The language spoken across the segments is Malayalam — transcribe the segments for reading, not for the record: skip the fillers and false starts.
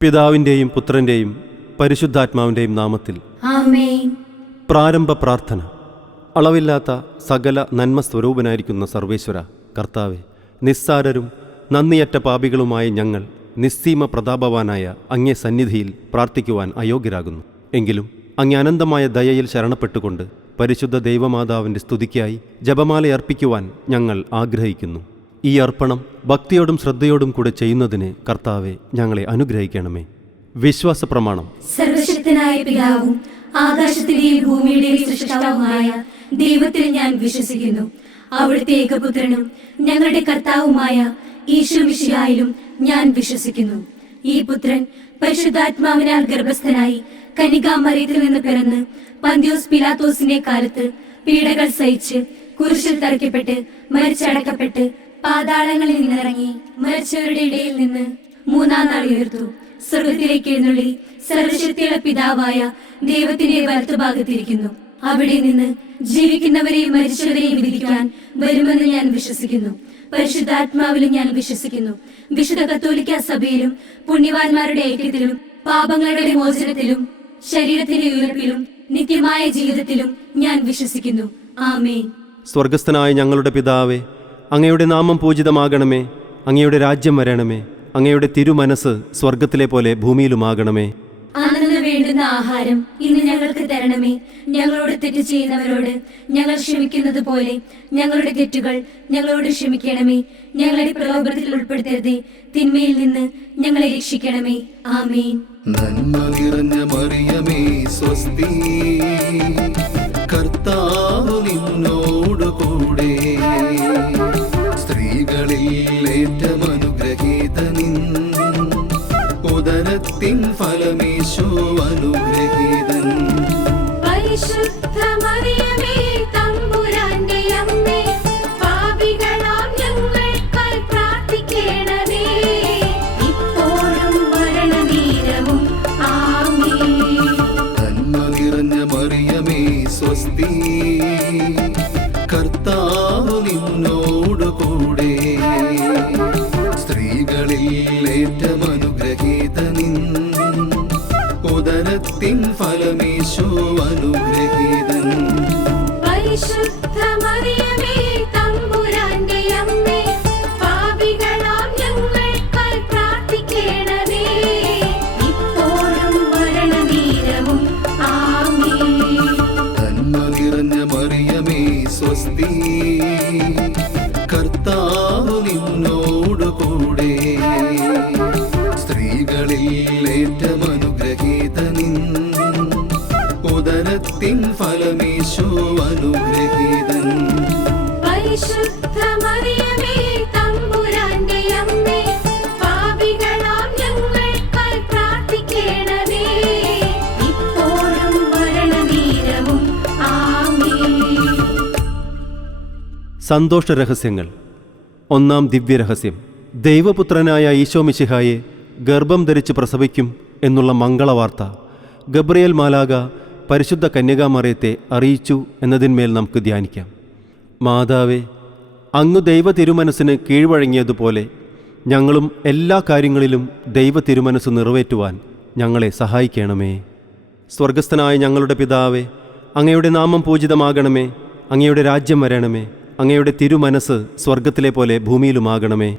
പിതാവിൻ്റെയും പുത്രൻ്റെയും പരിശുദ്ധാത്മാവിൻ്റെയും നാമത്തിൽ ആമേൻ. പ്രാരംഭ പ്രാർത്ഥന. അളവില്ലാത്ത സകല നന്മ സ്വരൂപനായിരിക്കുന്ന സർവേശ്വര കർത്താവെ, നിസ്സാരരും നന്ദിയറ്റ പാപികളുമായ ഞങ്ങൾ നിസ്സീമ പ്രതാപവാനായ അങ്ങേ സന്നിധിയിൽ പ്രാർത്ഥിക്കുവാൻ അയോഗ്യരാകുന്നു. എങ്കിലും അങ്ങേ അനന്തമായ ദയയിൽ ശരണപ്പെട്ടുകൊണ്ട് പരിശുദ്ധ ദൈവമാതാവിൻ്റെ സ്തുതിക്കായി ജപമാലയർപ്പിക്കുവാൻ ഞങ്ങൾ ആഗ്രഹിക്കുന്നു. ഈ അർപ്പണം ഭക്തിയോടും ശ്രദ്ധയോടും കൂടെ ചെയ്യുന്നതിന് കർത്താവെ ഞങ്ങളെ അനുഗ്രഹിക്കണമേ. വിശ്വാസ പ്രമാണം. സർവശക്തനായ പിതാവും ആകാശത്തിന്റെയും ഭൂമിയുടെയും സൃഷ്ടാവുമായ ദൈവത്തിൽ ഞാൻ വിശ്വസിക്കുന്നു. അവിടുത്തെ ഏകപുത്രനും ഞങ്ങളുടെ കർത്താവുമായ ഈശോ മിശിഹായിലും ഞാൻ വിശ്വസിക്കുന്നു. ഈ പുത്രൻ പരിശുദ്ധാത്മാവിനാൽ ഗർഭസ്ഥനായി കന്യകാമറിയത്തിൽ നിന്ന് പിറന്ന് പന്തിയോസ് പിലാത്തോസിന്റെ കാലത്ത് പീഡകൾ സഹിച്ച് കുരിശിൽ തറയ്ക്കപ്പെട്ട് മരിച്ചടക്കപ്പെട്ട് പാതാളങ്ങളിൽ നിന്നിറങ്ങി മരിച്ചവരുടെ ഇടയിൽ നിന്ന് മൂന്നാം നാൾ ഉയർത്തു. സ്വർഗത്തിലേക്ക് എഴുന്നള്ളി സർവശക്തിയുള്ള പിതാവായ ദൈവത്തിന്റെ വലത്തുഭാഗത്തിരിക്കുന്നു. അവിടെ നിന്ന് ജീവിക്കുന്നവരെയും മരിച്ചവരെയും വിധിക്കാൻ വരുമെന്ന് ഞാൻ വിശ്വസിക്കുന്നു. പരിശുദ്ധാത്മാവിലും ഞാൻ വിശ്വസിക്കുന്നു. വിശുദ്ധ കത്തോലിക്ക സഭയിലും പുണ്യവാന്മാരുടെ ഐക്യത്തിലും പാപങ്ങളുടെ മോചനത്തിലും ശരീരത്തിന്റെ ഉയർപ്പിലും നിത്യമായ ജീവിതത്തിലും ഞാൻ വിശ്വസിക്കുന്നു. ആമേൻ. സ്വർഗസ്ഥനായ ഞങ്ങളുടെ പിതാവേ, അങ്ങയുടെ നാമം പൂജിതമാകണമേ. അങ്ങയുടെ രാജ്യം വരണമേ. അങ്ങയുടെ തിരുമനസ് സ്വർഗത്തിലെ പോലെ ഭൂമിയിലുമാകണമേ. അന്നു വേണ്ടുന്ന ആഹാരം ഇന്ന് ഞങ്ങൾക്ക് തരണമേ. ഞങ്ങളോട് തെറ്റ് ചെയ്യുന്നവരോട് ഞങ്ങൾ ക്ഷമിക്കുന്നത് പോലെ ഞങ്ങളുടെ തെറ്റുകൾ ഞങ്ങളോട് ക്ഷമിക്കണമേ. ഞങ്ങളുടെ പ്രലോഭനത്തിൽ ഉൾപ്പെടുത്തരുതേ, തിന്മയിൽ നിന്ന് ഞങ്ങളെ രക്ഷിക്കണമേ. ആമേൻ. നന്മ നിറഞ്ഞ മറിയമേ സ്വസ്തി, കർത്താവ് നിന്നോട് കൂടെ, സ്ത്രീകളിൽ ഏറ്റവും അനുഗ്രഹീതനിൻ, ഉദരത്തിൻ ഫലമീശോ അനുഗ്രഹീതൻ. പരിശുദ്ധ മറിയമേ തമ്പുരാന്റെ അമ്മേ, പാപികളാം ഞങ്ങൾക്കായി പ്രാർത്ഥിക്കണമേ. ഇപ്പോഴും മരണനേരവും. ആമേൻ. നന്മ നിറഞ്ഞ മറിയമേ സ്വസ്തി, കർത്താവ് നിന്നോട് കൂടെ, സ്ത്രീകളിൽ ഏറ്റവും അനുഗ്രഹീതനിൻ, ഉദരത്തിൻ ഫലമീശോ അനുഗ്രഹീതൻ. പരിശുദ്ധ മറിയമേ തമ്പുരാന്റെ അമ്മേ, പാപികളാം ഞങ്ങൾക്കായി പ്രാർത്ഥിക്കണമേ. ഇപ്പോഴും മരണനേരവും. ആമേൻ. നന്മ നിറഞ്ഞ മറിയമേ സ്വസ്തി, കർത്താവ് നിന്നോട് കൂടെ, സ്ത്രീകളിൽ ഏറ്റവും അനുഗ്രഹീതനിൻ, ഉദരത്തിൻ ഫലമീശോ അനുഗ്രഹീതൻ. പരിശുദ്ധ മറിയമേ തമ്പുരാന്റെ അമ്മേ, പാപികളാം ഞങ്ങൾക്കായി പ്രാർത്ഥിക്കണമേ. ഇപ്പോഴും മരണനേരവും. ആമേൻ. സന്തോഷ രഹസ്യങ്ങൾ. ഒന്നാം ദിവ്യരഹസ്യം. ദൈവപുത്രനായ ഈശോ മിശിഹായെ ഗർഭം ധരിച്ച് പ്രസവിക്കും എന്നുള്ള മംഗളവാർത്ത ഗബ്രിയേൽ മാലാഖ പരിശുദ്ധ കന്യകാമറിയത്തെ അറിയിച്ചു എന്നതിന്മേൽ നമുക്ക് ധ്യാനിക്കാം. മാതാവേ, അങ്ങ് ദൈവ തിരുമനസ്സിന് കീഴ്വഴങ്ങിയതുപോലെ ഞങ്ങളും എല്ലാ കാര്യങ്ങളിലും ദൈവ തിരുമനസ് നിറവേറ്റുവാൻ ഞങ്ങളെ സഹായിക്കണമേ. സ്വർഗസ്ഥനായ ഞങ്ങളുടെ പിതാവേ, അങ്ങയുടെ നാമം പൂജിതമാകണമേ. അങ്ങയുടെ രാജ്യം വരണമേ. അങ്ങയുടെ തിരുമനസ് സ്വർഗത്തിലെ പോലെ ഭൂമിയിലുമാകണമേ.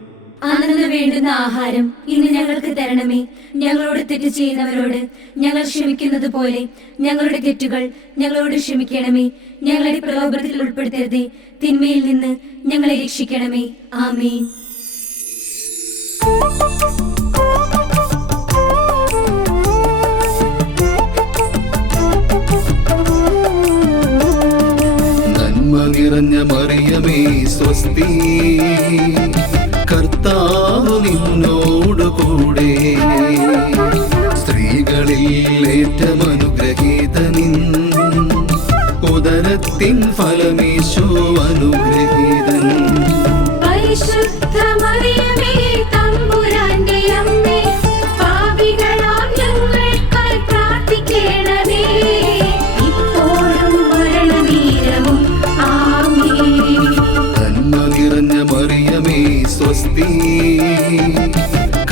അന്നു വേണ്ടുന്ന ആഹാരം ഇന്ന് ഞങ്ങൾക്ക് തരണമേ. ഞങ്ങളോട് തെറ്റ് ചെയ്യുന്നവരോട് ഞങ്ങൾ ക്ഷമിക്കുന്നത് പോലെ ഞങ്ങളുടെ തെറ്റുകൾ ഞങ്ങളോട് ക്ഷമിക്കണമേ. ഞങ്ങളുടെ പ്രലോഭനത്തിൽ ഉൾപ്പെടുത്തരുതേ, തിന്മയിൽ നിന്ന് ഞങ്ങളെ രക്ഷിക്കണമേ. ആമേൻ. നന്മ നിറഞ്ഞ മറിയമേ സ്വസ്തി, കർത്താവ് നിന്നോട് കൂടെ, സ്ത്രീകളിൽ ഏറ്റവും അനുഗ്രഹീതനിൻ, ഉദരത്തിൻ ഫലമീശോ അനുഗ്രഹീതൻ. പരിശുദ്ധ മറിയമേ തമ്പുരാന്റെ അമ്മേ, പാപികളാം ഞങ്ങൾക്കായി പ്രാർത്ഥിക്കണമേ. ഇപ്പോഴും മരണനേരവും. ആമേൻ. നന്മ നിറഞ്ഞ മറിയമേ സ്വസ്തി,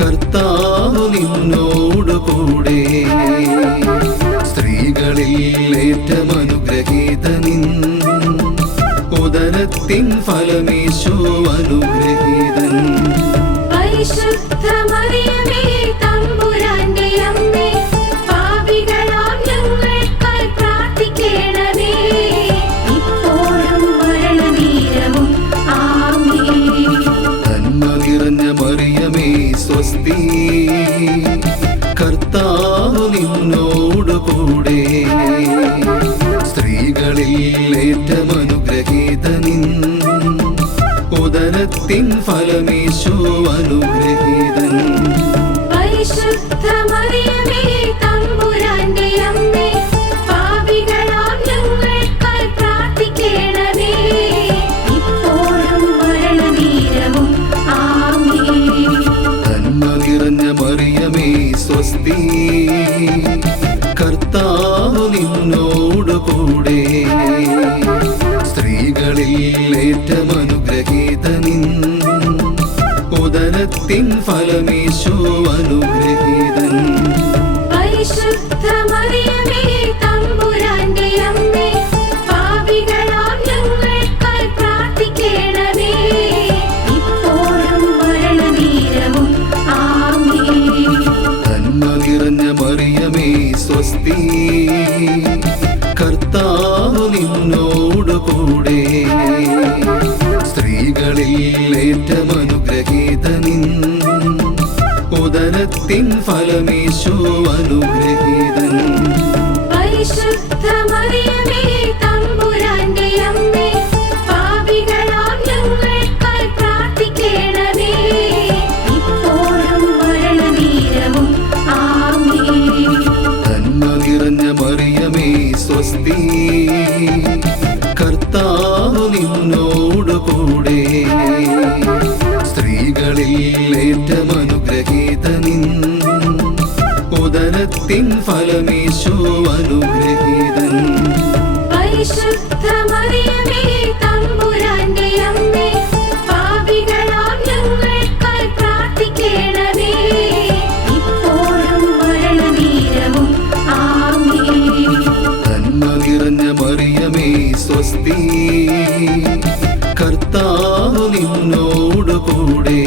കർത്താവ് കർത്താവ് നിന്നോടു കൂടെ. സ്ത്രീകളിൽ ഏറ്റവും അനുഗ്രഹീതനിൻ, ഉദരത്തിൻ ഫലമീശോ അനുഗ്രഹീതൻ. പരിശുദ്ധ മറിയമേ തമ്പുരാന്റെ അമ്മേ, പാപികളാം ഞങ്ങൾക്കായി പ്രാർത്ഥിക്കണമേ, ഇപ്പോഴും മരണനേരവും ആമേൻ. നന്മ നിറഞ്ഞ മറിയമേ സ്വസ്തി, കർത്താവ് നിന്നോടു കൂടെ. സ്ത്രീകളിൽ ഏറ്റവും അനുഗ്രഹീതനിൻ, ഉദരത്തിൻ ഫലമീശോ അനുഗ്രഹീതൻ. പരിശുദ്ധ മറിയമേ തമ്പുരാന്റെ അമ്മേ, പാപികളാം ഞങ്ങൾക്കായി പ്രാർത്ഥിക്കണമേ, ഇപ്പോഴും മരണനേരവും ആമേൻ. നന്മ നിറഞ്ഞ മറിയമേ സ്വസ്തി, കർത്താവ് നിന്നോടു കൂടെ. സ്ത്രീകളിൽ ഏറ്റവും അനുഗ്രഹീതനിൻ, ഉദരത്തിൻ ഫലമീശോ അനുഗ്രഹീതൻ. പരിശുദ്ധ മറിയമേ തമ്പുരാന്റെ അമ്മേ, പാപികളാം ഞങ്ങൾക്കായി പ്രാർത്ഥിക്കണമേ, ഇപ്പോഴും മരണനേരവും ആമേൻ. നന്മ നിറഞ്ഞ മറിയമേ സ്വസ്തി, കർത്താവ് നിന്നോടു കൂടെ. സ്ത്രീകളിൽ ഏറ്റവും അനുഗ്രഹീതനിൻ, ഉദരത്തിൻ ഫലമീശോ അനുഗ്രഹീതൻ. പരിശുദ്ധ മറിയമേ തമ്പുരാന്റെ അമ്മേ, പാപികളാം ഞങ്ങൾക്കായി പ്രാർത്ഥിക്കണമേ, ഇപ്പോഴും മരണനേരവും ആമേൻ. നന്മ നിറഞ്ഞ മറിയമേ സ്വസ്തി, കർത്താവ് നിന്നോടു കൂടെ. സ്ത്രീകളിൽ ഏറ്റവും അനുഗ്രഹീതനിൻ, ഉദരത്തിൻ ഫലമീശോ അനുഗ്രഹീതൻ. പരിശുദ്ധ മറിയമേ തമ്പുരാന്റെ അമ്മേ, പാപികളാം ഞങ്ങൾക്കായി പ്രാർത്ഥിക്കണമേ, ഇപ്പോഴും മരണനേരവും ആമേൻ. നന്മ നിറഞ്ഞ മറിയമേ സ്വസ്തി, കർത്താവ് നിന്നോടു കൂടെ.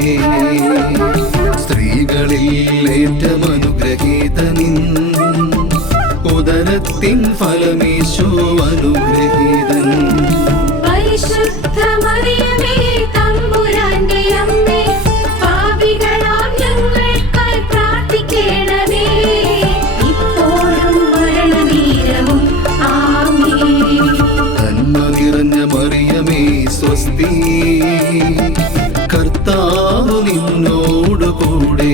സ്ത്രീകളിൽ ഏറ്റവും അനുഗ്രഹീതനിൻ, ഉദരത്തിൻ ഫലമീശോ അനുഗ്രഹീതൻ. പരിശുദ്ധ മറിയമേ തമ്പുരാന്റെ അമ്മേ, പാപികളാം ഞങ്ങൾക്കായി പ്രാർത്ഥിക്കണമേ, ഇപ്പോഴും മരണനേരവും ആമേൻ. നന്മ നിറഞ്ഞ മറിയമേ സ്വസ്തി, കർത്താവ് നിന്നോടു കൂടെ.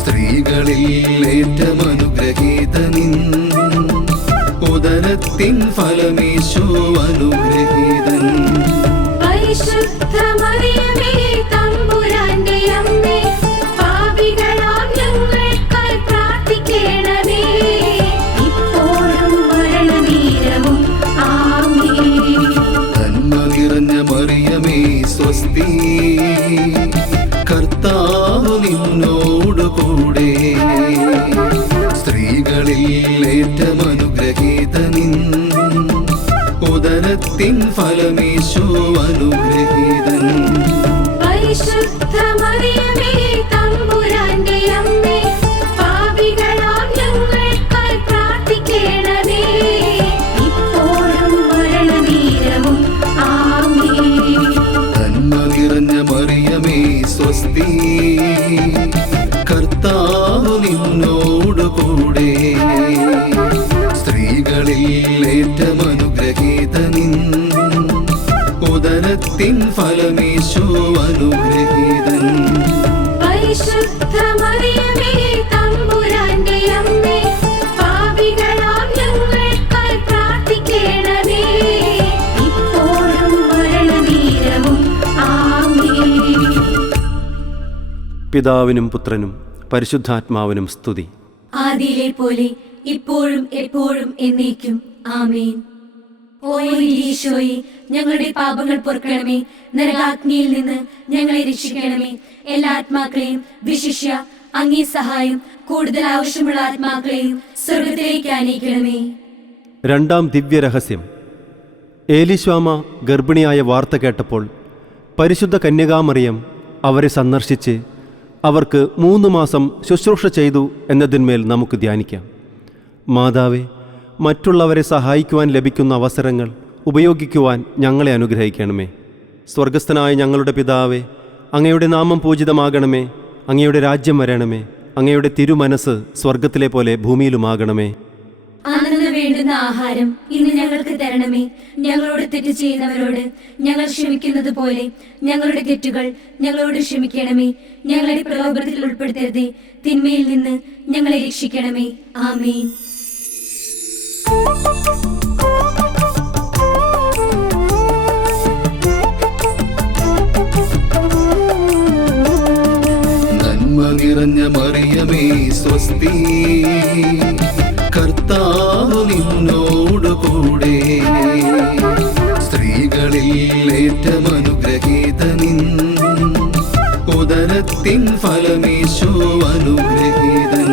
സ്ത്രീകളിൽ ഏറ്റവും അനുഗ്രഹീതനിൻ, ഉദരത്തിൻ ഫലമീശോ അനുഗ്രഹീതൻ. പരിശുദ്ധ മറിയമേ തമ്പുരാന്റെ അമ്മേ, പാപികളാം ഞങ്ങൾക്കായി പ്രാർത്ഥിക്കണമേ, ഇപ്പോഴും മരണനേരവും ആമേൻ. നന്മ നിറഞ്ഞ മറിയമേ സ്വസ്തി, കർത്താവ് നിന്നോടു കൂടെ. സ്ത്രീകളിൽ ഏറ്റവും അനുഗ്രഹീതനിൻ, ഉദരത്തിൻ ഫലമീശോ അനുഗ്രഹീതൻ. പരിശുദ്ധ മറിയമേ തമ്പുരാന്റെ അമ്മേ, പാപികളാം ഞങ്ങൾക്കായി പ്രാർത്ഥിക്കണമേ, ഇപ്പോഴും മരണനേരവും ആമേൻ. നന്മ നിറഞ്ഞ മറിയമേ സ്വസ്തി, കർത്താവ് നിന്നോടു കൂടെ. സ്ത്രീകളിൽ ഏറ്റവും അനുഗ്രഹീതനിൻ, ഉദരത്തിൻ ഫലമീശോ അനുഗ്രഹീതൻ. പരിശുദ്ധ മറിയമേ തമ്പുരാന്റെ അമ്മേ, പാപികളാം ഞങ്ങൾക്കായി പ്രാർത്ഥിക്കണമേ, ഇപ്പോഴും മരണനേരവും ആമേൻ. പിതാവിനും പുത്രനും പരിശുദ്ധാത്മാവിനും സ്തുതി. ആദിയിലെ പോലെ ഇപ്പോഴും എപ്പോഴും എന്നേക്കും ആമേൻ. ഓ എന്റെ ഈശോയെ, ഞങ്ങളുടെ പാപങ്ങൾ പൊറുക്കണമേ. നരകാഗ്നിയിൽ നിന്ന് ഞങ്ങളെ രക്ഷിക്കണമേ. എല്ലാ ആത്മാക്കളെയും, വിശിഷ്യ അങ്ങേ സഹായം കൂടുതൽ ആവശ്യമുള്ള ആത്മാക്കളെയും സ്വർഗത്തിലേക്ക് ആനയിക്കണമേ. രണ്ടാം ദിവ്യരഹസ്യം. ഏലിശ്വാമ ഗർഭിണിയായ വാർത്ത കേട്ടപ്പോൾ പരിശുദ്ധ കന്യകാമറിയം അവരെ സന്ദർശിച്ച് അവർക്ക് 3 മാസം ശുശ്രൂഷ ചെയ്തു എന്നതിന്മേൽ നമുക്ക് ധ്യാനിക്കാം. മാതാവേ, മറ്റുള്ളവരെ സഹായിക്കുവാൻ ലഭിക്കുന്ന അവസരങ്ങൾ ഉപയോഗിക്കുവാൻ ഞങ്ങളെ അനുഗ്രഹിക്കണമേ. സ്വർഗസ്ഥനായ ഞങ്ങളുടെ പിതാവേ, അങ്ങയുടെ നാമം പൂജിതമാകണമേ. അങ്ങയുടെ രാജ്യം വരണമേ. അങ്ങയുടെ തിരുമനസ് സ്വർഗത്തിലെ പോലെ ഭൂമിയിലുമാകണമേ. അന്നു വേണ്ടുന്ന ആഹാരം ഇന്ന് ഞങ്ങൾക്ക് തരണമേ. ഞങ്ങളോട് തെറ്റ് ചെയ്യുന്നവരോട് ഞങ്ങൾ ക്ഷമിക്കുന്നത് പോലെ ഞങ്ങളുടെ തെറ്റുകൾ ഞങ്ങളോട് ക്ഷമിക്കണമേ. ഞങ്ങളുടെ പ്രലോഭനത്തിൽ ഉൾപ്പെടുത്തരുതേ, തിന്മയിൽ നിന്ന് ഞങ്ങളെ രക്ഷിക്കണമേ. ആമേൻ. നന്മ നിറഞ്ഞ മറിയമേ സ്വസ്തി, കർത്താവ് നിന്നോട് കൂടെ, സ്ത്രീകളിൽ ഏറ്റവും അനുഗ്രഹീതനിൻ, ഉദരത്തിൻ ഫലമീശോ അനുഗ്രഹീതൻ.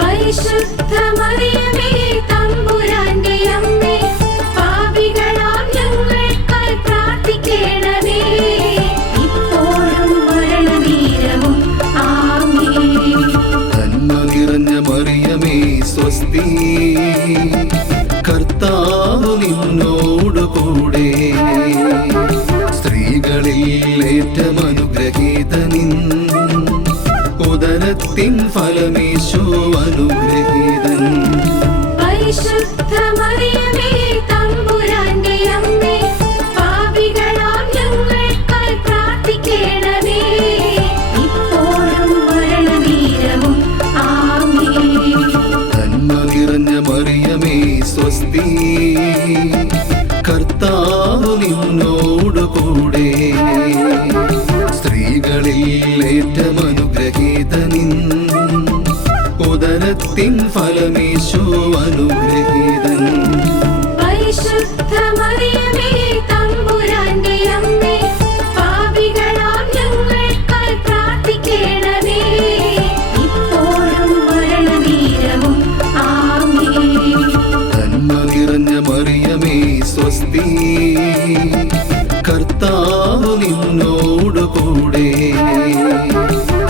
പരിശുദ്ധ മറിയമേ, തമ്പുരാന്റെ അമ്മേ, പാപികളാം ഞങ്ങൾക്കായി പ്രാർത്ഥിക്കണമേ. ഇപ്പോഴും മരണനേരവും. ആമേൻ. നന്മ നിറഞ്ഞ മറിയമേ സ്വസ്തി, കർത്താവ് നിന്നോട് കൂടെ, സ്ത്രീകളിൽ ഏറ്റവും അനുഗ്രഹീതനിൻ, ഉദരത്തിൻ ഫലമീശോ അനുഗ്രഹീതൻ. പരിശുദ്ധ മറിയമേ, തമ്പുരാന്റെ അമ്മേ, പാപികളാം ഞങ്ങൾക്കായി പ്രാർത്ഥിക്കണമേ. ഇപ്പോഴും മരണനേരവും. ആമേൻ. നന്മ നിറഞ്ഞ മറിയമേ സ്വസ്തി, കർത്താവ് നിന്നോട് കൂടെ, സ്ത്രീകളിൽ ഏറ്റവും അനുഗ്രഹീതനിൻ, ഉദരത്തിൻ ഫലമീശോ അനുഗ്രഹീതൻ. പരിശുദ്ധ മറിയമേ, തമ്പുരാന്റെ അമ്മേ, പാപികളാം ഞങ്ങൾക്കായി പ്രാർത്ഥിക്കണമേ. ഇപ്പോഴും മരണനേരവും. ആമേൻ. നന്മ നിറഞ്ഞ മറിയമേ സ്വസ്തി, കർത്താവ് നിന്നോട് കൂടെ,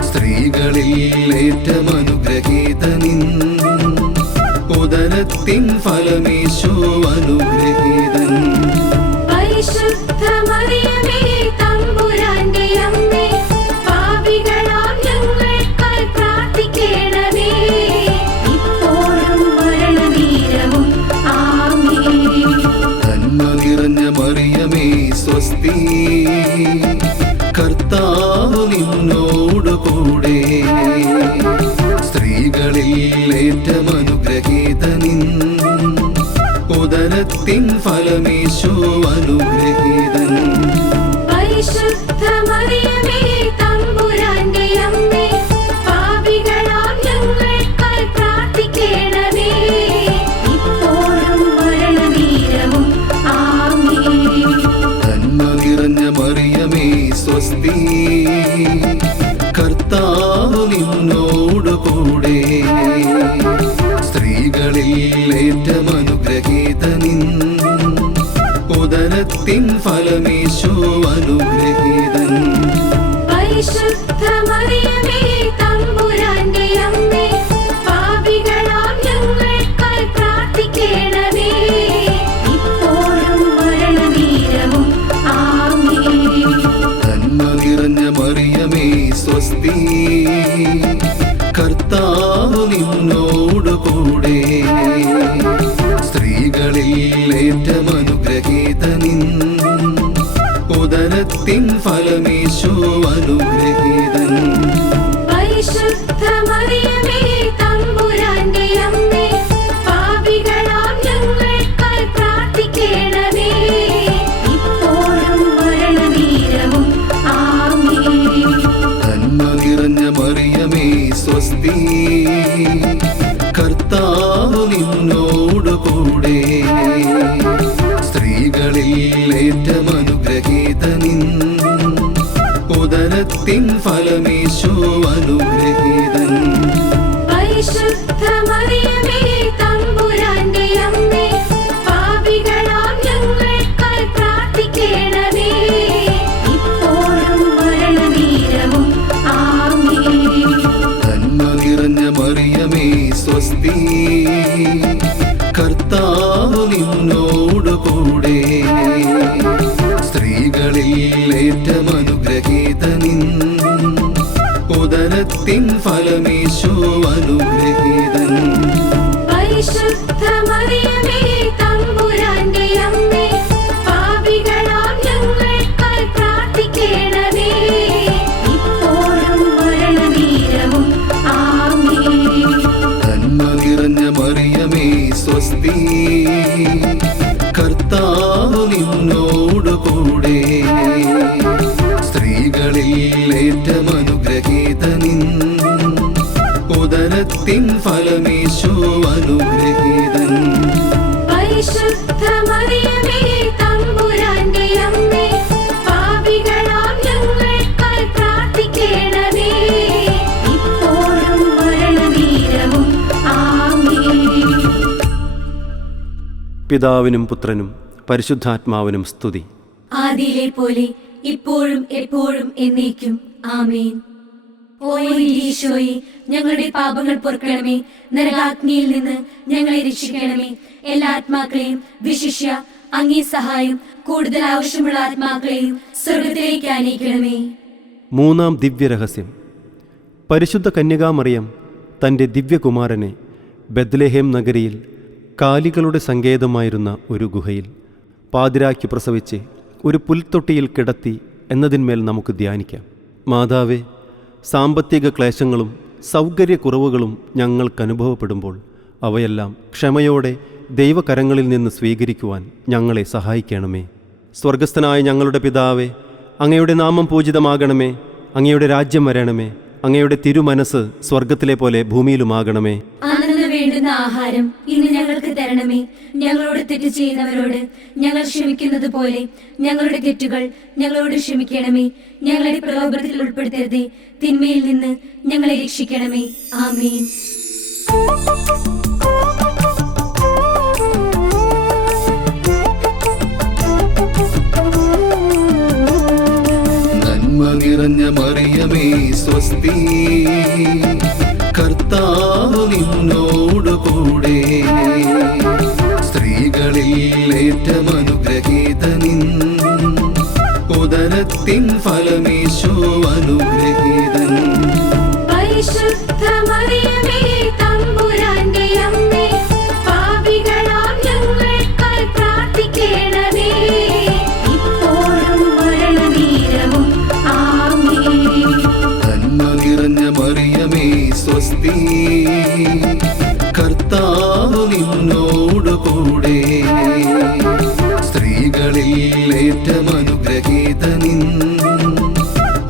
സ്ത്രീകളിൽ ഏറ്റവും അനുഗ്രഹീതനിൻ, ഉദരത്തിൻ ഫലമീശോ അനുഗ്രഹീതൻ. പരിശുദ്ധ മറിയമേ, തമ്പുരാന്റെ അമ്മേ, പാപികളാം ഞങ്ങൾക്കായി പ്രാർത്ഥിക്കണമേ. ഇപ്പോഴും മരണനേരവും. ആമേൻ. നന്മ നിറഞ്ഞ മറിയമേ സ്വസ്തി, കർത്താവ് നിന്നോട് കൂടെ, സ്ത്രീകളിൽ ഏറ്റവും അനുഗ്രഹീതനിൻ, ഉദരത്തിൻ ഫലമീശോ അനുഗ്രഹീതൻ. പരിശുദ്ധ മറിയമേ, തമ്പുരാന്റെ അമ്മേ, പാപികളാം ഞങ്ങൾക്കായി പ്രാർത്ഥിക്കണമേ. ഇപ്പോഴും മരണനേരവും. ആമേൻ. നന്മ നിറഞ്ഞ മറിയമേ സ്വസ്തി, കർത്താവ് നിന്നോട് കൂടെ, സ്ത്രീകളിൽ ഏറ്റവും അനുഗ്രഹീതനിൻ, ഉദരത്തിൻ ഫലമീശോ അനുഗ്രഹീതൻ. പരിശുദ്ധ മറിയമേ, തമ്പുരാന്റെ അമ്മേ, പാപികളാം ഞങ്ങൾക്കായി പ്രാർത്ഥിക്കണമേ. ഇപ്പോഴും മരണനേരവും. ആമേൻ. നന്മ നിറഞ്ഞ മറിയമേ സ്വസ്തി, കർത്താവ് നിന്നോട് കൂടെ, സ്ത്രീകളിൽ ഏറ്റവും അനുഗ്രഹീതനിൻ, ഉദരത്തിൻ ഫലമീശോ അനുഗ്രഹീതൻ. പരിശുദ്ധ മറിയമേ, തമ്പുരാന്റെ അമ്മേ, പാപികളാം ഞങ്ങൾക്കായി പ്രാർത്ഥിക്കണമേ. ഇപ്പോഴും മരണനേരവും. ആമേൻ. നന്മ നിറഞ്ഞ മറിയമേ സ്വസ്തി, കർത്താവ് നിന്നോട് കൂടെ, ഉദരത്തിൻ ഫലമീശോ അനുഗ്രഹീതൻ. പരിശുദ്ധ മറിയമേ തമ്പുരാന്റെ അമ്മേ, പാപികളാം ഞങ്ങൾക്കായി പ്രാർത്ഥിക്കണമേ, ഇപ്പോഴും മരണനേരവും ആമേൻ. നന്മ നിറഞ്ഞ മറിയമേ സ്വസ്തി, കർത്താവ് നിന്നോട് കൂടെ, സ്ത്രീകളിൽ ഏറ്റവും അനുഗ്രഹീതനിൻ ഉദരത്തിൻ ഫലമീശോ അനുഗ്രഹീതൻ. പരിശുദ്ധ മറിയമേ തമ്പുരാന്റെ അമ്മേ, പാപികളാം ഞങ്ങൾക്കായി പ്രാർത്ഥിക്കണമേ, ഇപ്പോഴും മരണനേരവും ആമേൻ. നന്മ നിറഞ്ഞ മറിയമേ സ്വസ്തി, കർത്താവ് നിന്നോട് കൂടെ, സ്ത്രീകളിൽ ഏറ്റവും അനുഗ്രഹീതനിൻ ഉദരത്തിൻ ഫലമീശോ അനുഗ്രഹീതൻ. പരിശുദ്ധ മറിയമേ തമ്പുരാന്റെ അമ്മേ, പാപികളാം ഞങ്ങൾക്കായി പ്രാർത്ഥിക്കണമേ, ഇപ്പോഴും മരണനേരവും ആമേൻ. പിതാവിനും പുത്രനും പരിശുദ്ധാത്മാവിനും സ്തുതി. ആദിയിലെ പോലെ ഇപ്പോഴും എപ്പോഴും എന്നേക്കും ആമേൻ. ഓ ഈശോയെ, ഞങ്ങളുടെ പാപങ്ങൾ പൊറുക്കണമേ, നരകാഗ്നിയിൽ നിന്ന് ഞങ്ങളെ രക്ഷിക്കണമേ, എല്ലാ ആത്മാക്കളെയും വിശിഷ്യ അങ്ങേ സഹായം കൂടുതൽ ആവശ്യമുള്ള ആത്മാക്കളെയും സ്വർഗത്തിലേക്ക് ആനയിക്കണമേ. മൂന്നാം ദിവ്യരഹസ്യം. പരിശുദ്ധ കന്യകാമറിയം തൻ്റെ ദിവ്യകുമാരനെ ബെത്ലഹേം നഗരിയിൽ കാലികളുടെ സങ്കേതമായിരുന്ന ഒരു ഗുഹയിൽ പാതിരായ്ക്ക് പ്രസവിച്ച് ഒരു പുൽത്തൊട്ടിയിൽ കിടത്തി എന്നതിന്മേൽ നമുക്ക് ധ്യാനിക്കാം. മാതാവേ, സാമ്പത്തിക ക്ലേശങ്ങളും സൗകര്യക്കുറവുകളും ഞങ്ങൾക്കനുഭവപ്പെടുമ്പോൾ അവയെല്ലാം ക്ഷമയോടെ ദൈവകരങ്ങളിൽ നിന്ന് സ്വീകരിക്കുവാൻ ഞങ്ങളെ സഹായിക്കണമേ. സ്വർഗസ്ഥനായ ഞങ്ങളുടെ പിതാവേ, അങ്ങയുടെ നാമം പൂജിതമാകണമേ, അങ്ങയുടെ രാജ്യം വരണമേ, അങ്ങയുടെ തിരുമനസ് സ്വർഗത്തിലെ പോലെ ഭൂമിയിലുമാകണമേ. അന്നു വേണ്ടുന്ന ആഹാരം ഇന്ന് ഞങ്ങൾക്ക് തരണമേ. ഞങ്ങളോട് തെറ്റ് ചെയ്യുന്നവരോട് ഞങ്ങൾ ക്ഷമിക്കുന്നത് പോലെ ഞങ്ങളുടെ തെറ്റുകൾ ഞങ്ങളോട് ക്ഷമിക്കണമേ. ഞങ്ങളെ പ്രലോഭനത്തിൽ ഉൾപ്പെടുത്തരുതേ, തിന്മയിൽ നിന്ന് ഞങ്ങളെ രക്ഷിക്കണമേ. ആമേൻ. നന്മ നിറഞ്ഞ മറിയമേ സ്വസ്തി, കർത്താവ് നിന്നോട് കൂടെ, സ്ത്രീകളിൽ ഏറ്റവും അനുഗ്രഹീതനിൻ ഉദരത്തിൻ ഫലമീശോ അനുഗ്രഹീതൻ. പരിശുദ്ധ മറിയമേ തമ്പുരാന്റെ അമ്മേ, പാപികളാം ഞങ്ങൾക്കായി പ്രാർത്ഥിക്കണമേ, ഇപ്പോഴും മരണനേരവും ആമേൻ. നന്മ നിറഞ്ഞ മറിയമേ സ്വസ്തി, കർത്താവ് നിന്നോട് കൂടെ, സ്ത്രീകളിൽ ഏറ്റവും അനുഗ്രഹീതനിൻ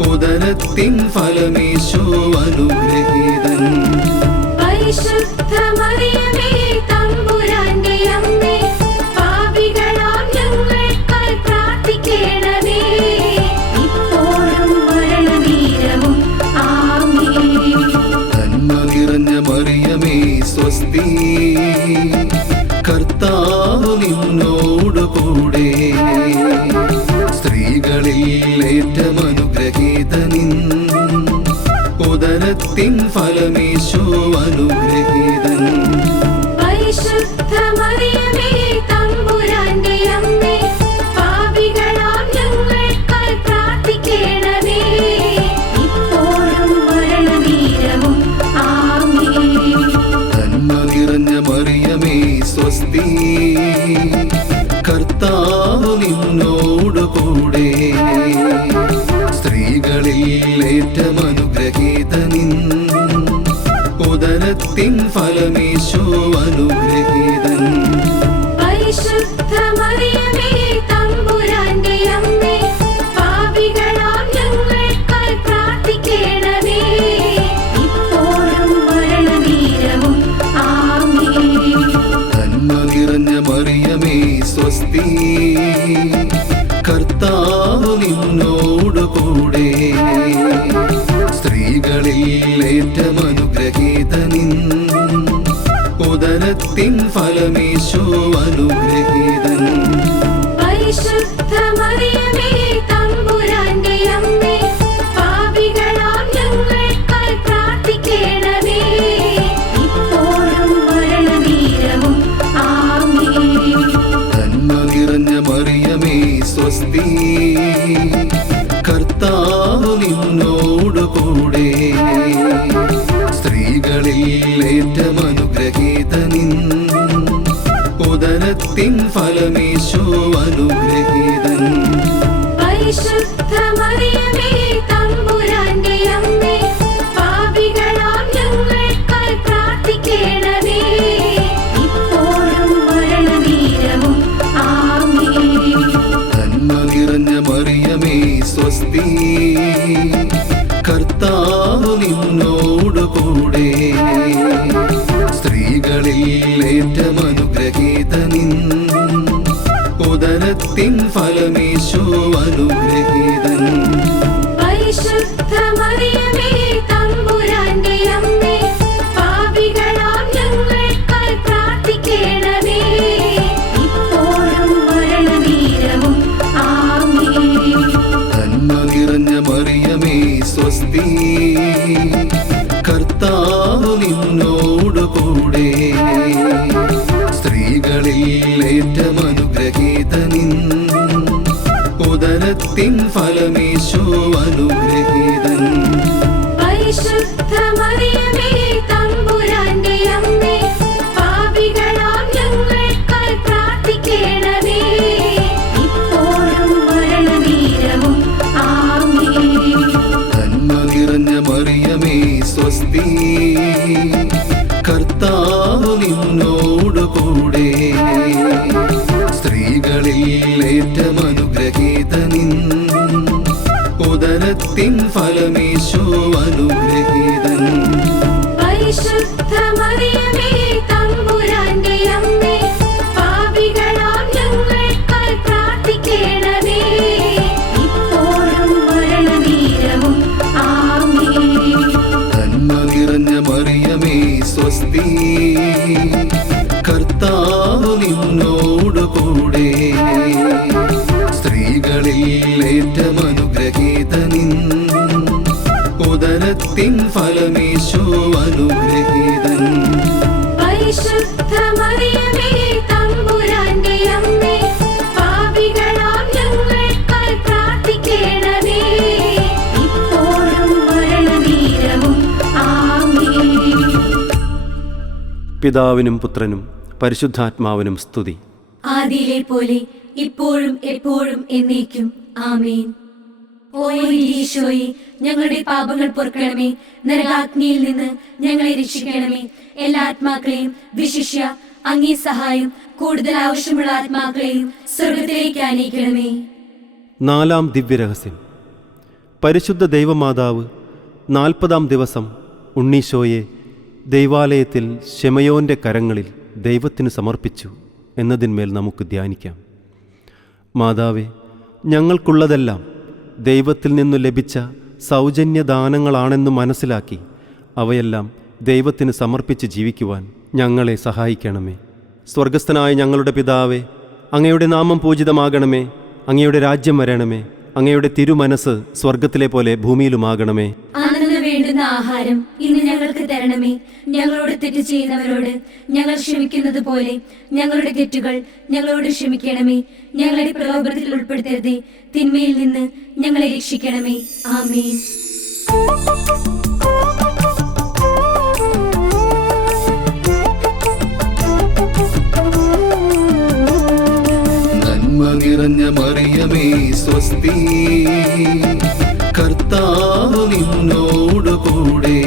ഉദരത്തിൻ ഫലമീശോ അനുഗ്രഹീതൻ. പരിശുദ്ധ മറിയമേ തമ്പുരാന്റെ അമ്മേ, പാപികളാം ഞങ്ങൾക്കായി പ്രാർത്ഥിക്കണമേ, ഇപ്പോഴും മരണനേരവും ആമേൻ. നന്മ നിറഞ്ഞ മറിയമേ സ്വസ്തി, കർത്താവ് നിന്നോട് കൂടെ, സ്ത്രീകളിൽ ഏറ്റവും അനുഗ്രഹീതനിൻ ഉദരത്തിൻ ഫലമീശോ അനുഗ്രഹീതൻ. പരിശുദ്ധ മറിയമേ തമ്പുരാന്റെ അമ്മേ, പാപികളാം ഞങ്ങൾക്കായി പ്രാർത്ഥിക്കണമേ, ഇപ്പോഴും മരണനേരവും ആമേൻ. നന്മ നിറഞ്ഞ മറിയമേ സ്വസ്തി, കർത്താവ് നിന്നോട് കൂടെ, സ്ത്രീകളിൽ ഏറ്റവും അനുഗ്രഹീതനിൻ ഉദരത്തിൻ ഫലമീശോ അനുഗ്രഹീതൻ. പരിശുദ്ധ മറിയമേ തമ്പുരാന്റെ അമ്മേ, പാപികളാം ഞങ്ങൾക്കായി പ്രാർത്ഥിക്കണമേ, ഇപ്പോഴും മരണനേരവും ആമേൻ. നന്മ നിറഞ്ഞ മറിയമേ സ്വസ്തി, കർത്താവ് നിന്നോട് കൂടെ, ഏറ്റമനുഗ്രഹീതനിൻ ഉദരത്തിൻ ഫലമീശോ അനുഗ്രഹീതൻ. പരിശുദ്ധ മറിയമേ തമ്പുരാന്റെ അമ്മേ, പാപികളാം ഞങ്ങൾക്കായി പ്രാർത്ഥിക്കണമേ, ഇപ്പോഴും മരണനേരവും ആമേൻ. നന്മ നിറഞ്ഞ മറിയമേ സ്വസ്തി, കർത്താവ് നിന്നോട് കൂടെ, സ്ത്രീകളിൽ ഏറ്റമനുഗ്രഹീതനിൻ ഉദരത്തിൻ ഫലമീശോ അനുഗ്രഹീതൻ. പരിശുദ്ധ മറിയമേ തമ്പുരാന്റെ അമ്മേ, പാപികളാം ഞങ്ങൾക്കായി പ്രാർത്ഥിക്കണമേ, ഇപ്പോഴും മരണനേരവും ആമേൻ. നന്മ നിറഞ്ഞ മറിയമേ സ്വസ്തി, കർത്താവ് നിന്നോട് കൂടെ, സ്ത്രീകളിൽ ഏറ്റമനുഗ്രഹീതനിൻ ഉദരത്തിൻ ഫലമീശോ അനുഗ്രഹീതൻ. പരിശുദ്ധ മറിയമേ തമ്പുരാന്റെ അമ്മേ, പാപികളാം ഞങ്ങൾക്കായി പ്രാർത്ഥിക്കണമേ, ഇപ്പോഴും മരണനേരവും ആമേൻ. നന്മ നിറഞ്ഞ മറിയമേ സ്വസ്തി, കർത്താവ് നിന്നോട് കൂടെ, സ്ത്രീകളിൽ ഏറ്റമനുഗ്രഹീതനിൻ ഉദരത്തിൻ ഫലമീശോ അനുഗ്രഹീതൻ. പരിശുദ്ധ മറിയമേ തമ്പുരാന്റെ അമ്മേ, പാപികളാം ഞങ്ങൾക്കായി പ്രാർത്ഥിക്കണമേ, ഇപ്പോഴും മരണനേരവും ആമേൻ. നന്മ നിറഞ്ഞ മറിയമേ സ്വസ്തി, കർത്താവ് നിന്നോട് കൂടെ, സ്ത്രീകളിൽ ഏറ്റമനുഗ്രഹീതനിൻ ഉദരത്തിൻ ഫലമീശോ അനുഗ്രഹീതൻ. പരിശുദ്ധ മറിയമേ തമ്പുരാന്റെ അമ്മേ, പാപികളാം ഞങ്ങൾക്കായി പ്രാർത്ഥിക്കണമേ, ഇപ്പോഴും മരണനേരവും ആമേൻ. നന്മ നിറഞ്ഞ മറിയമേ സ്വസ്തി, കർത്താവ് നിന്നോട് കൂടെ, സ്ത്രീകളിൽ ഏറ്റമനുഗ്രഹീതനിൻ ഉദരത്തിൻ ഫലമീശോ അനുഗ്രഹീതൻ. പരിശുദ്ധ മറിയമേ തമ്പുരാന്റെ അമ്മേ, പാപികളാം ഞങ്ങൾക്കായി പ്രാർത്ഥിക്കണമേ, ഇപ്പോഴും മരണനേരവും ആമേൻ. പിതാവിനും പുത്രനും പരിശുദ്ധാത്മാവിനും സ്തുതി. ആദിയിലെ പോലെ ഇപ്പോഴും എപ്പോഴും എന്നേക്കും ആമേൻ. ഓ എന്റെ ഈശോയെ, ഞങ്ങളുടെ പാപങ്ങൾ പൊറുക്കണമേ, നരകാഗ്നിയിൽ നിന്ന് ഞങ്ങളെ രക്ഷിക്കണമേ. എല്ലാ ആത്മാക്കളെയും വിശിഷ്യ അങ്ങേ സഹായം കൂടുതൽ ആവശ്യമുള്ള ആത്മാക്കളെയും സ്വർഗത്തിലേക്ക് ആനയിക്കണമേ. 4-ാം ദിവ്യരഹസ്യം. പരിശുദ്ധ ദൈവമാതാവ് 40-ാം ദിവസം ഉണ്ണീശോയെ ദൈവാലയത്തിൽ ശെമയോന്റെ കരങ്ങളിൽ ദൈവത്തിന് സമർപ്പിച്ചു എന്നതിന്മേൽ നമുക്ക് ധ്യാനിക്കാം. മാതാവേ, ഞങ്ങൾക്കുള്ളതെല്ലാം ദൈവത്തിൽ നിന്നു ലഭിച്ച സൗജന്യദാനങ്ങളാണെന്ന് മനസ്സിലാക്കി അവയെല്ലാം ദൈവത്തിന് സമർപ്പിച്ച് ജീവിക്കുവാൻ ഞങ്ങളെ സഹായിക്കണമേ. സ്വർഗസ്ഥനായ ഞങ്ങളുടെ പിതാവേ, അങ്ങയുടെ നാമം പൂജിതമാകണമേ, അങ്ങയുടെ രാജ്യം വരണമേ, അങ്ങയുടെ തിരുമനസ് സ്വർഗത്തിലെ പോലെ ഭൂമിയിലുമാകണമേ. അന്നു വേണ്ടുന്ന ആഹാരം ഇന്ന് ഞങ്ങൾക്ക് തരണമേ. ഞങ്ങളോട് തെറ്റ് ചെയ്യുന്നവരോട് ഞങ്ങൾ ക്ഷമിക്കുന്നത് പോലെ ഞങ്ങളുടെ തെറ്റുകൾ ഞങ്ങളോട് ക്ഷമിക്കണമേ. ഞങ്ങളുടെ പ്രലോഭനത്തിൽ ഉൾപ്പെടുത്തരുതേ, തിന്മയിൽ നിന്ന് ഞങ്ങളെ രക്ഷിക്കണമേ. ആമേൻ. നന്മ നിറഞ്ഞ മറിയമേ സ്വസ്തി, കർത്താവ് നിന്നോട് കൂടെ,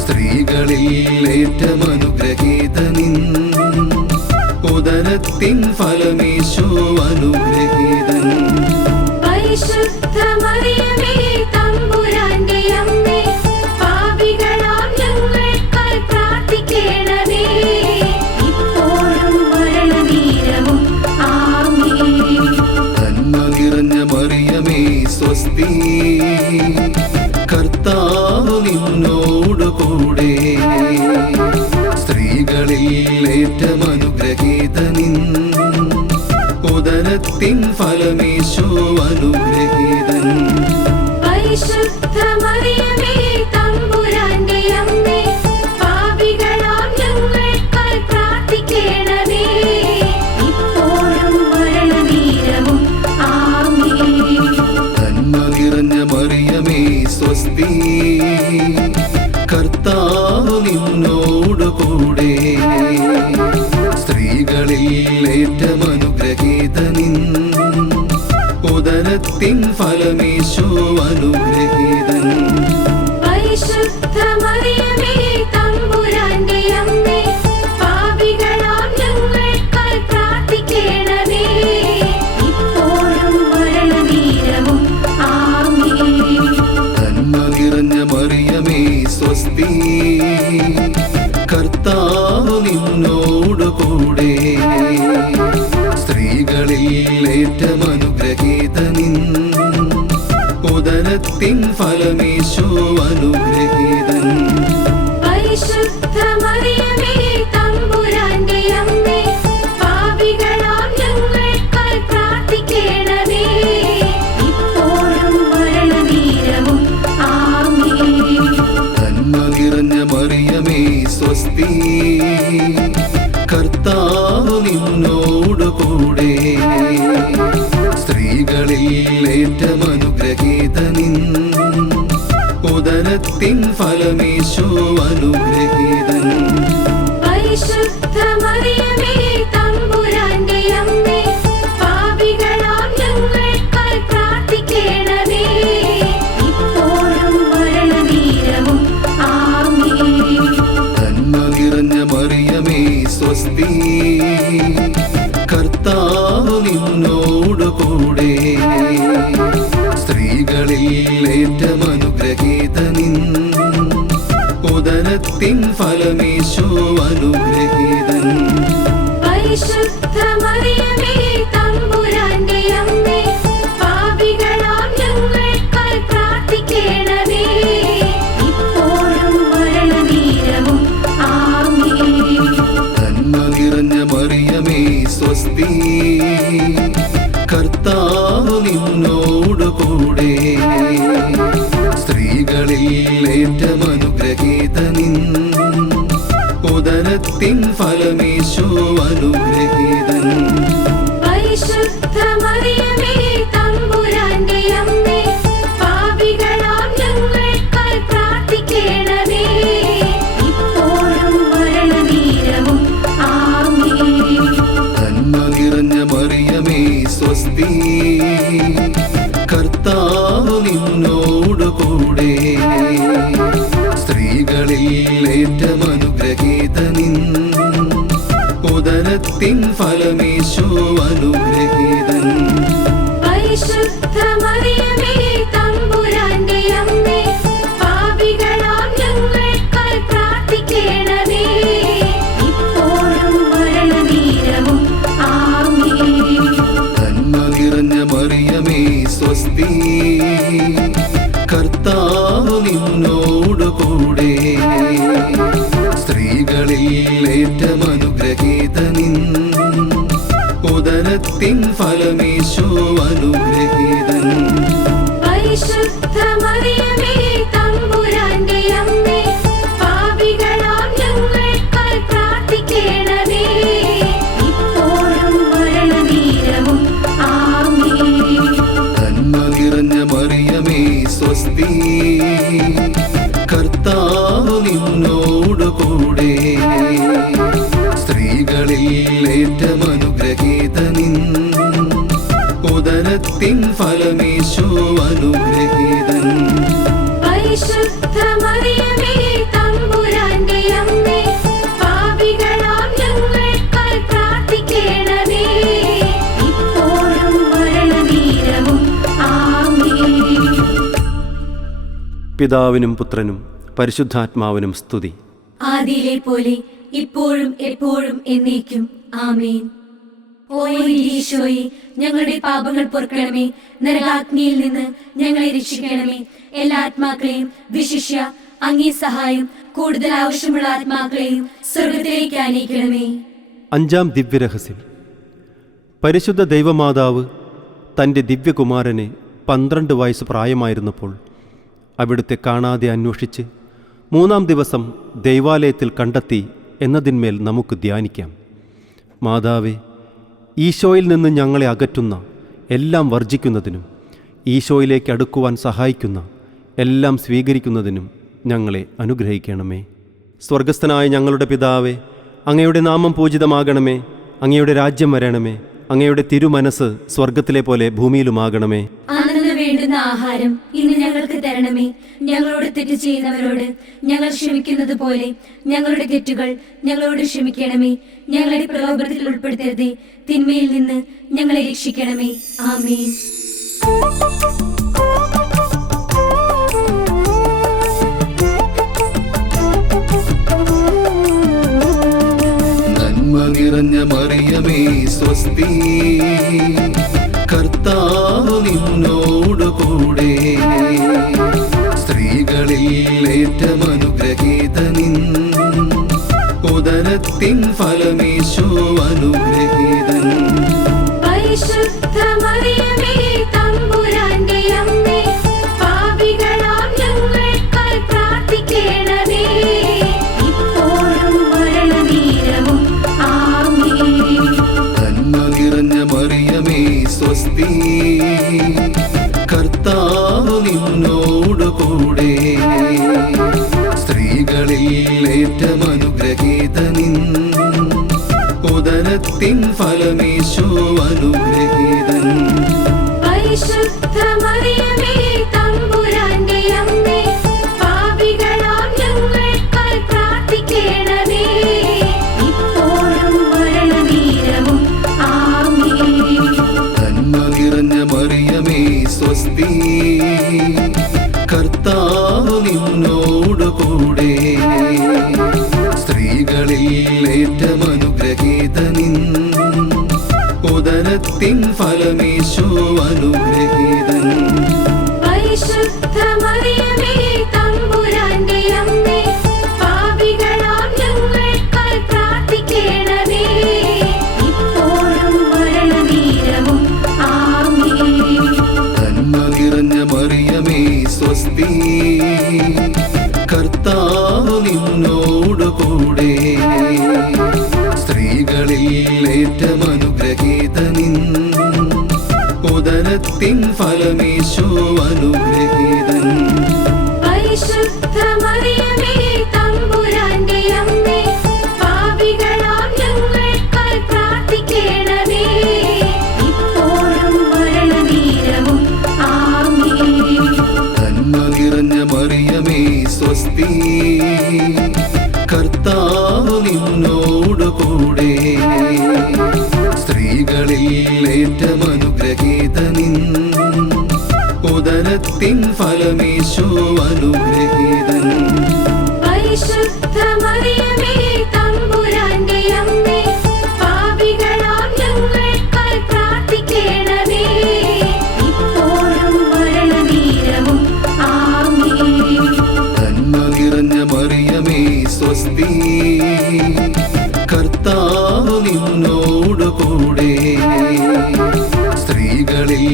സ്ത്രീകളിൽ ഏറ്റമനുഗ്രഹീതനിൻ ഉദരത്തിൻ ഫലമീശോ അനുഗ്രഹീതൻ. പരിശുദ്ധ മറിയമേ തമ്പുരാന്റെ നിന്നോടുകൂടെ സ്ത്രീകളിൽ ഏറ്റവും അനുഗ്രഹീതനിൻ ഉദരത്തിൻ ഫലമീശോ അനുഗ്രഹീതൻ. പരിശുദ്ധ മറിയമേ തമ്പുരാന്റെ അമ്മേ, പാപികളാം ഞങ്ങൾക്കായി പ്രാർത്ഥിക്കണമേ, ഇപ്പോഴും മരണനേരവും ആമേൻ. നന്മ നിറഞ്ഞ മറിയമേ സ്വസ്തി, കർത്താവ് നിന്നോടുകൂടെ സ്ത്രീകളിൽ ഏറ്റവും അനുഗ്രഹീതനിൻ ഉദരത്തിൻ ഫലമീശോ അനുഗ്രഹീതൻ. പരിശുദ്ധ മറിയമേ തമ്പുരാന്റെ അമ്മേ, പാപികളാം ഞങ്ങൾക്കായി പ്രാർത്ഥിക്കണമേ, ഇപ്പോഴും മരണനേരവും ആമേൻ. നന്മ നിറഞ്ഞ മറിയമേ സ്വസ്തി, കർത്താവ് നിന്നോടുകൂടെ സ്ത്രീകളിൽ ഏറ്റവും അനുഗ്രഹീതനിൻ ഉദരത്തിൻ ഫലമീശോ അനുഗ്രഹീതൻ. പരിശുദ്ധ മറിയമേ തമ്പുരാന്റെ അമ്മേ, പാപികളാം ഞങ്ങൾക്കായി പ്രാർത്ഥിക്കണമേ, ഇപ്പോഴും മരണനേരവും ആമേൻ. നന്മ നിറഞ്ഞ മറിയമേ സ്വസ്തി, കർത്താവ് നിന്നോടുകൂടെ സ്ത്രീകളിൽ ഏറ്റവും അനുഗ്രഹീതനിൻ ഉദരത്തിൻ ഫലമീശോ അനുഗ്രഹീതൻ. പരിശുദ്ധ മറിയമേ തമ്പുരാന്റെ അമ്മേ, പാപികളാം ഞങ്ങൾക്കായി പ്രാർത്ഥിക്കണമേ, ഇപ്പോഴും മരണനേരവും ആമേൻ. നന്മ നിറഞ്ഞ മറിയമേ സ്വസ്തി, കർത്താവ് നിന്നോടുകൂടെ സ്ത്രീകളിൽ ഏറ്റവും അനുഗ്രഹീതനിൻ ഉദരത്തിൻ ഫലമീശോ അനുഗ്രഹീതൻ. പരിശുദ്ധ മറിയമേ തമ്പുരാന്റെ അമ്മേ, പാപികളാം ഞങ്ങൾക്കായി പ്രാർത്ഥിക്കണമേ, ഇപ്പോഴും മരണനേരവും ആമേൻ. നന്മ നിറഞ്ഞ മറിയമേ സ്വസ്തി, കർത്താവ് നിന്നോടുകൂടെ സ്ത്രീകളിൽ ഏറ്റവും അനുഗ്രഹീതനിൻ ഉദരത്തിൻ ഫലമീശോ അനുഗ്രഹീതൻ. പരിശുദ്ധ മറിയമേ തമ്പുരാന്റെ അമ്മേ, പാപികളാം ഞങ്ങൾക്കായി പ്രാർത്ഥിക്കണമേ, ഇപ്പോഴും മരണനേരവും ആമേൻ. നന്മ നിറഞ്ഞ മറിയമേ സ്വസ്തി, കർത്താവ് നിന്നോടുകൂടെ സ്ത്രീകളിൽ ഏറ്റവും അനുഗ്രഹീതനിൻ ഉദരത്തിൻ ഫലമീശോ അനുഗ്രഹീതൻ. പരിശുദ്ധ മറിയമേ തമ്പുരാന്റെ അമ്മേ, പാപികളാം ഞങ്ങൾക്കായി പ്രാർത്ഥിക്കണമേ, ഇപ്പോഴും മരണനേരവും ആമേൻ. നന്മ നിറഞ്ഞ മറിയമേ സ്വസ്തി, കർത്താവ് നിന്നോടുകൂടെ സ്ത്രീകളിൽ ഏറ്റവും അനുഗ്രഹീതനിൻ ഉദരത്തിൻ ഫലമീശോ അനുഗ്രഹീതൻ. പരിശുദ്ധ മറിയമേ തമ്പുരാന്റെ അമ്മേ, പാപികളാം ഞങ്ങൾക്കായി പ്രാർത്ഥിക്കണമേ, ഇപ്പോഴും മരണനേരവും ആമേൻ. നന്മ നിറഞ്ഞ മറിയമേ സ്വസ്തി, കർത്താവ് നിന്നോടുകൂടെ സ്ത്രീകളിൽ ഏറ്റവും അനുഗ്രഹീതനിൻ ഉദരത്തിൻ ഫലമീശോ അനുഗ്രഹീതൻ. പരിശുദ്ധ മറിയമേ തമ്പുരാന്റെ അമ്മേ, പാപികളാം ഞങ്ങൾക്കായി പ്രാർത്ഥിക്കണമേ, ഇപ്പോഴും മരണനേരവും ആമേൻ. പിതാവിനും പുത്രനും പരിശുദ്ധാത്മാവിനും സ്തുതി. ആദിയിലെ പോലെ ഇപ്പോഴും എപ്പോഴും എന്നേക്കും ആമേൻ. ഓ എന്റെ ഈശോയെ, ഞങ്ങളുടെ പാപങ്ങൾ പൊറുക്കണമേ, നരകാഗ്നിയിൽ നിന്ന് ഞങ്ങളെ രക്ഷിക്കണമേ. എല്ലാ ആത്മാക്കളെയും വിശിഷ്യ അങ്ങേ സഹായം കൂടുതൽ ആവശ്യമുള്ള ആത്മാക്കളെയും സ്വർഗത്തിലേക്ക് ആനയിക്കണമേ. അഞ്ചാം ദിവ്യരഹസ്യം. പരിശുദ്ധ ദൈവമാതാവ് തൻ്റെ ദിവ്യകുമാരനെ 12 വയസ്സ് പ്രായമായിരുന്നപ്പോൾ അവിടുത്തെ കാണാതെ അന്വേഷിച്ച് 3-ാം ദിവസം ദൈവാലയത്തിൽ കണ്ടെത്തി എന്നതിന്മേൽ നമുക്ക് ധ്യാനിക്കാം. മാതാവേ, ഈശോയിൽ നിന്ന് ഞങ്ങളെ അകറ്റുന്ന എല്ലാം വർജിക്കുന്നതിനും ഈശോയിലേക്ക് അടുക്കുവാൻ സഹായിക്കുന്ന എല്ലാം സ്വീകരിക്കുന്നതിനും ഞങ്ങളെ അനുഗ്രഹിക്കണമേ. സ്വർഗസ്ഥനായ ഞങ്ങളുടെ പിതാവേ, അങ്ങയുടെ നാമം പൂജിതമാകണമേ. അങ്ങയുടെ രാജ്യം വരണമേ. അങ്ങയുടെ തിരുമനസ് സ്വർഗത്തിലെ പോലെ ഭൂമിയിലുമാകണമേ. അന്നു വേണ്ടുന്ന ആഹാരം ഇന്ന് ഞങ്ങൾക്ക് തരണമേ. ഞങ്ങളോട് തെറ്റ് ചെയ്യുന്നവരോട് ഞങ്ങൾ ക്ഷമിക്കുന്നത് പോലെ ഞങ്ങളുടെ തെറ്റുകൾ ഞങ്ങളോട് ക്ഷമിക്കണമേ. ഞങ്ങളുടെ പ്രലോഭനത്തിൽ ഉൾപ്പെടുത്തരുതേ, തിന്മയിൽ നിന്ന് ഞങ്ങളെ രക്ഷിക്കണമേ. ആമേൻ. നന്മ നിറഞ്ഞ മറിയമേ സ്വസ്തി, കർത്താവ് നിന്നോട് കൂടെ, സ്ത്രീകളിൽ ഏറ്റവും അനുഗ്രഹീതനിൻ, ഉദരത്തിൻ ഫലമീശോ അനുഗ്രഹീതൻ. പരിശുദ്ധ മറിയമേ തമ്പുരാന്റെ അമ്മേ, പാപികളാം ഞങ്ങൾക്കായി പ്രാർത്ഥിക്കണമേ. ഇപ്പോഴും മരണനേരവും ആമേൻ. നന്മ നിറഞ്ഞ മറിയമേ സ്വസ്തി, കർത്താവ് നിന്നോട് കൂടെ, സ്ത്രീകളിൽ ഏറ്റവും അനുഗ്രഹീതനിൻ, ഉദരത്തിൻ ഫലമീശോ അനുഗ്രഹീതൻ. പരിശുദ്ധ മറിയമേ തമ്പുരാന്റെ അമ്മേ, പാപികളാം ഞങ്ങൾക്കായി പ്രാർത്ഥിക്കണമേ. ഇപ്പോഴും മരണനേരവും ആമേൻ. നന്മ നിറഞ്ഞ മറിയമേ സ്വസ്തി, കർത്താവ് നിന്നോട് കൂടെ, സ്ത്രീകളിൽ ഏറ്റവും അനുഗ്രഹീതനിൻ, ഉദരത്തിൻ ഫലമീശോ അനുഗ്രഹീതൻ. പരിശുദ്ധ മറിയമേ തമ്പുരാന്റെ അമ്മേ, പാപികളാം ഞങ്ങൾക്കായി പ്രാർത്ഥിക്കണമേ. ഇപ്പോഴും മരണനേരവും ആമേൻ. നന്മ നിറഞ്ഞ മറിയമേ സ്വസ്തി, കർത്താവ് നിന്നോട് കൂടെ, സ്ത്രീകളിൽ ഏറ്റവും അനുഗ്രഹീതനിൻ, ഉദരത്തിൻ ഫലമീശോ അനുഗ്രഹീതൻ. പരിശുദ്ധ മറിയമേ തമ്പുരാന്റെ അമ്മേ, പാപികളാം ഞങ്ങൾക്കായി പ്രാർത്ഥിക്കണമേ. ഇപ്പോഴും മരണനേരവും ആമേൻ. നന്മ നിറഞ്ഞ മറിയമേ സ്വസ്തി, കർത്താവ് നിന്നോട് കൂടെ, സ്ത്രീകളിൽ ഏറ്റവും അനുഗ്രഹീതനിൻ, ഉദരത്തിൻ ഫലമീശോ അനുഗ്രഹീതൻ. പരിശുദ്ധ മറിയമേ തമ്പുരാന്റെ അമ്മേ, പാപികളാം ഞങ്ങൾക്കായി പ്രാർത്ഥിക്കണമേ. ഇപ്പോഴും മരണനേരവും ആമേൻ. നന്മ നിറഞ്ഞ മറിയമേ സ്വസ്തി, കർത്താവ് നിന്നോട് കൂടെ, സ്ത്രീകളിൽ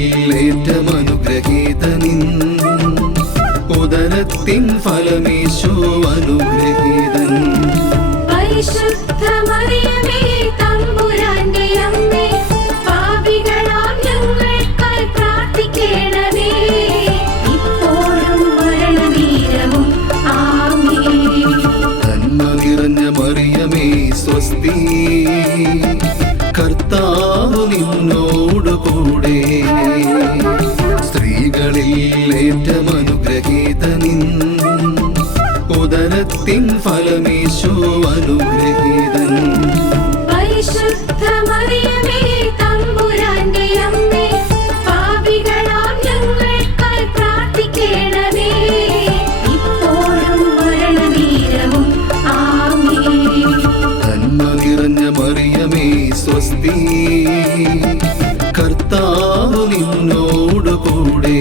ഏറ്റവും അനുഗ്രഹീതനിൻ, ഉദരത്തിൻ ഫലമീശോ അനുഗ്രഹീതൻ. പരിശുദ്ധ മറിയമേ തമ്പുരാന്റെ അമ്മേ, പാപികളാം ഞങ്ങൾക്കായി പ്രാർത്ഥിക്കണമേ. ഇപ്പോഴും മരണനേരവും ആമേൻ. നന്മ നിറഞ്ഞ മറിയമേ സ്വസ്തി, കർത്താവ് നിന്നോട് കൂടെ, സ്ത്രീകളിൽ ഏറ്റവും അനുഗ്രഹീതനിൻ, ഉദരത്തിൻ ഫലമീശോ അനുഗ്രഹീതൻ. പരിശുദ്ധ മറിയമേ തമ്പുരാന്റെ അമ്മേ, പാപികളാം ഞങ്ങൾക്കായി പ്രാർത്ഥിക്കണമേ. ഇപ്പോഴും മരണനേരവും ആമേൻ. നന്മ നിറഞ്ഞ മറിയമേ സ്വസ്തി, കർത്താവ് നിന്നോട് കൂടെ,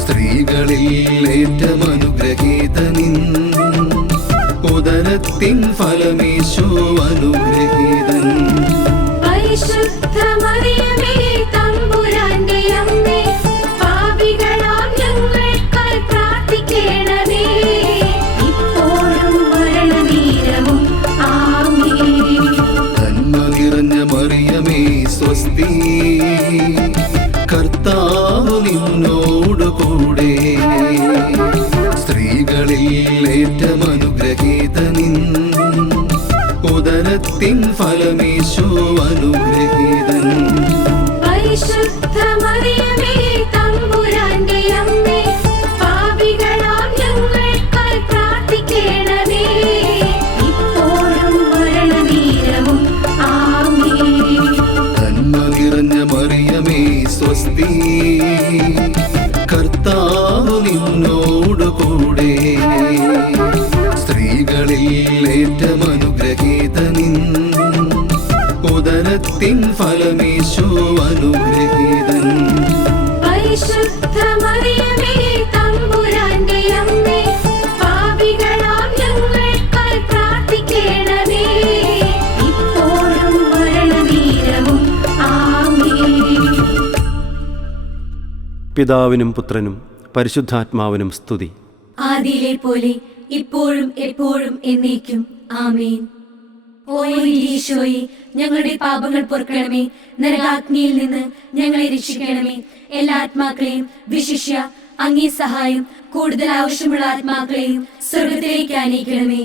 സ്ത്രീകളിൽ ഏറ്റവും അനുഗ്രഹീതനിൻ, നിൻ ഉദരത്തിൻ ഫലമീശോ അനുഗ്രഹീതൻ. പരിശുദ്ധ മറിയമേ തമ്പുരാന്റെ അമ്മേ, പാപികളാം ഞങ്ങൾക്കായി പ്രാർത്ഥിക്കണമേ, ഇപ്പോഴും മരണനേരവും ആമേൻ. നന്മ നിറഞ്ഞ മറിയമേ സ്വസ്തി, കർത്താവ് നിന്നോട് കൂടെ, സ്ത്രീകളിൽ ഏറ്റവും അനുഗ്രഹീത നിൻ ഉദരത്തിൻ ഫലമീശോ അനുഗ്രഹീതൻ. പരിശുദ്ധ മറിയമേ തമ്പുരാന്റെ അമ്മേ, പാപികളാം ഞങ്ങൾക്കായി പ്രാർത്ഥിക്കണമേ, ഇപ്പോഴും മരണനേരവും ആമേൻ. നന്മ നിറഞ്ഞ മറിയമേ സ്വസ്തി, കർത്താവ് നിന്നോട് കൂടെ, സ്ത്രീകളിൽ ഏറ്റവും അനുഗ്രഹീത നിൻ ഉദരത്തിൻ ഫലമീശോ അനുഗ്രഹീതൻ. പരിശുദ്ധ മറിയമേ തമ്പുരാന്റെ അമ്മേ, പാപികളാം ഞങ്ങൾക്കായി പ്രാർത്ഥിക്കണമേ, ഇപ്പോഴും മരണനേരവും ആമേൻ. പിതാവിനും പുത്രനും പരിശുദ്ധാത്മാവിനും സ്തുതി. ആദിയിലെ പോലെ ഇപ്പോഴും എപ്പോഴും എന്നേക്കും ആമേൻ. ഓ എന്റെ ഈശോയെ, ഞങ്ങളുടെ പാപങ്ങൾ പൊറുക്കണമേ, നരകാഗ്നിയിൽ നിന്ന് ഞങ്ങളെ രക്ഷിക്കണമേ. എല്ലാ ആത്മാക്കളെയും വിശിഷ്യ അങ്ങേ സഹായം കൂടുതൽ ആവശ്യമുള്ള ആത്മാക്കളെയും സ്വർഗത്തിലേക്ക് ആനയിക്കണമേ.